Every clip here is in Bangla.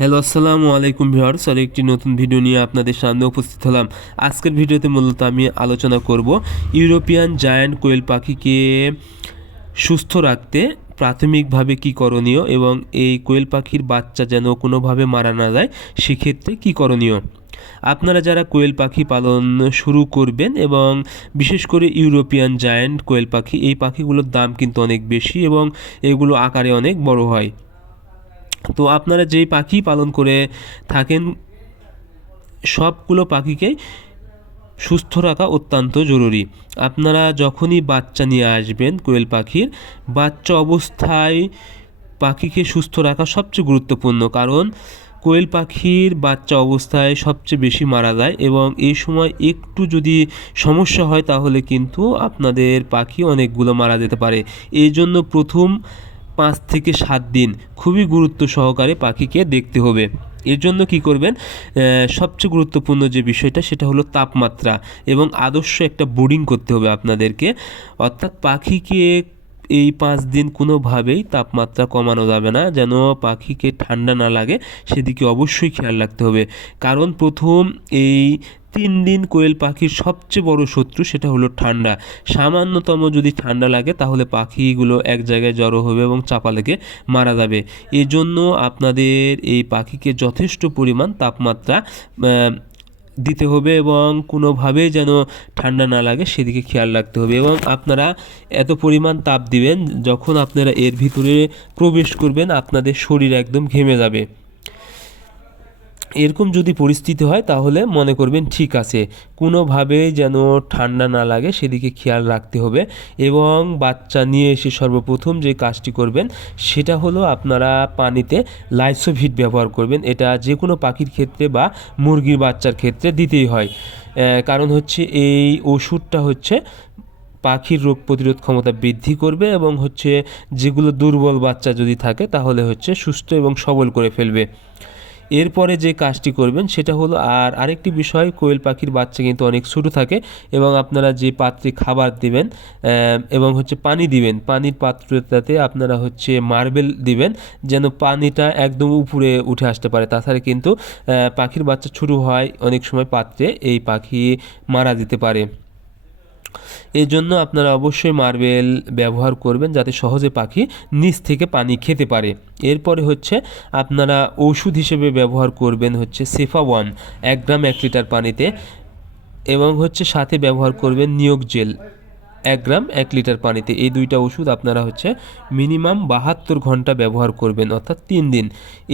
হ্যালো, আসসালামু আলাইকুম ভিউয়ার্স। আর একটি নতুন ভিডিও নিয়ে আপনাদের সামনে উপস্থিত হলাম। আজকের ভিডিওতে মূলত আমি আলোচনা করব ইউরোপিয়ান জায়ান্ট কোয়েল পাখিকে সুস্থ রাখতে প্রাথমিকভাবে কী করণীয় এবং এই কোয়েল পাখির বাচ্চা যেন কোনোভাবে মারা না যায় সেক্ষেত্রে কী করণীয়। আপনারা যারা কোয়েল পাখি পালন শুরু করবেন এবং বিশেষ করে ইউরোপিয়ান জায়ান্ট কোয়েল পাখি, এই পাখিগুলোর দাম কিন্তু অনেক বেশি এবং এগুলো আকারে অনেক বড় হয়। তো আপনারা যেই পাখি পালন করে থাকেন সবগুলো পাখিকেই সুস্থ রাখা অত্যন্ত জরুরি। আপনারা যখনই বাচ্চা নিয়ে আসবেন কোয়েল পাখির, বাচ্চা অবস্থায় পাখিকে সুস্থ রাখা সবচেয়ে গুরুত্বপূর্ণ, কারণ কোয়েল পাখির বাচ্চা অবস্থায় সবচেয়ে বেশি মারা যায় এবং এই সময় একটু যদি সমস্যা হয় তাহলে কিন্তু আপনাদের পাখি অনেকগুলো মারা যেতে পারে। এই জন্য প্রথম 5 থেকে 7 দিন খুবই গুরুত্ব সহকারে পাখিকে দেখতে হবে। এর জন্য কি করবেন, সবচেয়ে গুরুত্বপূর্ণ যে বিষয়টা সেটা হলো তাপমাত্রা, এবং আদর্শ একটা বোর্ডিং করতে হবে আপনাদেরকে। অর্থাৎ পাখিকে এই 5 দিন কোনোভাবেই তাপমাত্রা কমানো যাবে না, যেন পাখিকে ঠান্ডা না লাগে সেদিকে অবশ্যই খেয়াল রাখতে হবে। কারণ প্রথম এই 3 দিন কোয়েল পাখির সবচেয়ে বড় শত্রু সেটা হলো ঠান্ডা। সামান্যতম যদি ঠান্ডা লাগে তাহলে পাখিগুলো এক জায়গায় জড়ো হবে এবং চাপা লেগে মারা যাবে। এজন্য আপনাদের এই পাখিকে যথেষ্ট পরিমাণ তাপমাত্রা দিতে হবে এবং কোনোভাবেই যেন ঠান্ডা না লাগে সেদিকে খেয়াল রাখতে হবে। এবং আপনারা এত পরিমাণ তাপ দিবেন, যখন আপনারা এর ভিতরে প্রবেশ করবেন আপনাদের শরীর একদম ঘেমে যাবে। এরকম যদি পরিস্থিতি হয় তাহলে মনে করবেন ঠিক আছে, কোনোভাবেই যেন ঠান্ডা না লাগে সেদিকে খেয়াল রাখতে হবে। এবং বাচ্চা নিয়ে এসে সর্বপ্রথম যে কাজটি করবেন সেটা হলো আপনারা পানিতে লাইসোভিট ব্যবহার করবেন। এটা যে কোনো পাখির ক্ষেত্রে বা মুরগির বাচ্চার ক্ষেত্রে দিতেই হয়। কারণ হচ্ছে এই ওষুধটা হচ্ছে পাখির রোগ প্রতিরোধ ক্ষমতা বৃদ্ধি করবে এবং হচ্ছে যেগুলো দুর্বল বাচ্চা যদি থাকে তাহলে হচ্ছে সুস্থ এবং সবল করে ফেলবে। এরপরে যে কাজটি করবেন সেটা হলো, আরেকটি বিষয়, কোয়েল পাখির বাচ্চা কিন্তু অনেক ছোটো থাকে এবং আপনারা যে পাত্রে খাবার দিবেন এবং হচ্ছে পানি দিবেন, পানির পাত্রটাতে আপনারা হচ্ছে মার্বেল দিবেন যেন পানিটা একদম উপরে উঠে আসতে পারে। তাছাড়া কিন্তু পাখির বাচ্চা ছোটো হয় অনেক সময় পাত্রে এই পাখি মারা যেতে পারে। এই জন্য আপনারা অবশ্যই মার্বেল ব্যবহার করবেন যাতে সহজে পাখি নিচ থেকে পানি খেতে পারে। এরপরে হচ্ছে আপনারা ওষুধ হিসেবে ব্যবহার করবেন হচ্ছে সেফা-1 1 গ্রাম 1 লিটার পানিতে, এবং হচ্ছে সাথে ব্যবহার করবেন নিয়োগ জেল 1 গ্রাম 1 লিটার পানিতে। এই দুইটা ওষুধ আপনারা হচ্ছে মিনিমাম 72 ঘন্টা ব্যবহার করবেন, অর্থাৎ 3 দিন।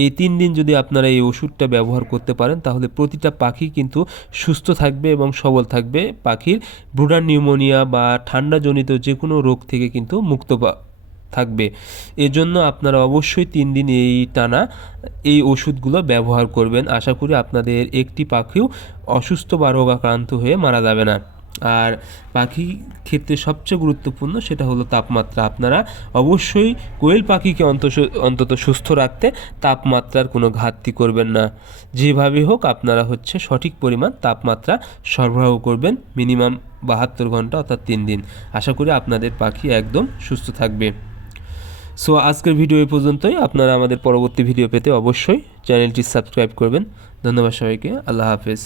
এই 3 দিন যদি আপনারা এই ওষুধটা ব্যবহার করতে পারেন তাহলে প্রতিটা পাখি কিন্তু সুস্থ থাকবে এবং সবল থাকবে। পাখির ব্রুডার নিউমোনিয়া বা ঠান্ডাজনিত যে কোনো রোগ থেকে কিন্তু মুক্ত থাকবে। এজন্য আপনারা অবশ্যই 3 দিন এই টানা এই ওষুধগুলো ব্যবহার করবেন। আশা করি আপনাদের একটি পাখিও অসুস্থ বা রোগাক্রান্ত হয়ে মারা যাবে না। আর পাখি ক্ষেত্রে সবচেয়ে গুরুত্বপূর্ণ সেটা হলো তাপমাত্রা। আপনারা অবশ্যই কোয়েল পাখিকে অন্তত সুস্থ রাখতে তাপমাত্রার কোনো ঘাটতি করবেন না। যেভাবে হোক আপনারা হচ্ছে সঠিক পরিমাণ তাপমাত্রা সরবরাহ করবেন মিনিমাম 72 ঘন্টা অর্থাৎ 3 দিন। আশা করি আপনাদের পাখি একদম সুস্থ থাকবে। সো আজকের ভিডিও এই পর্যন্তই। আপনারা আমাদের পরবর্তী ভিডিও পেতে অবশ্যই চ্যানেলটি সাবস্ক্রাইব করবেন। ধন্যবাদ সবাইকে। আল্লাহ হাফেজ।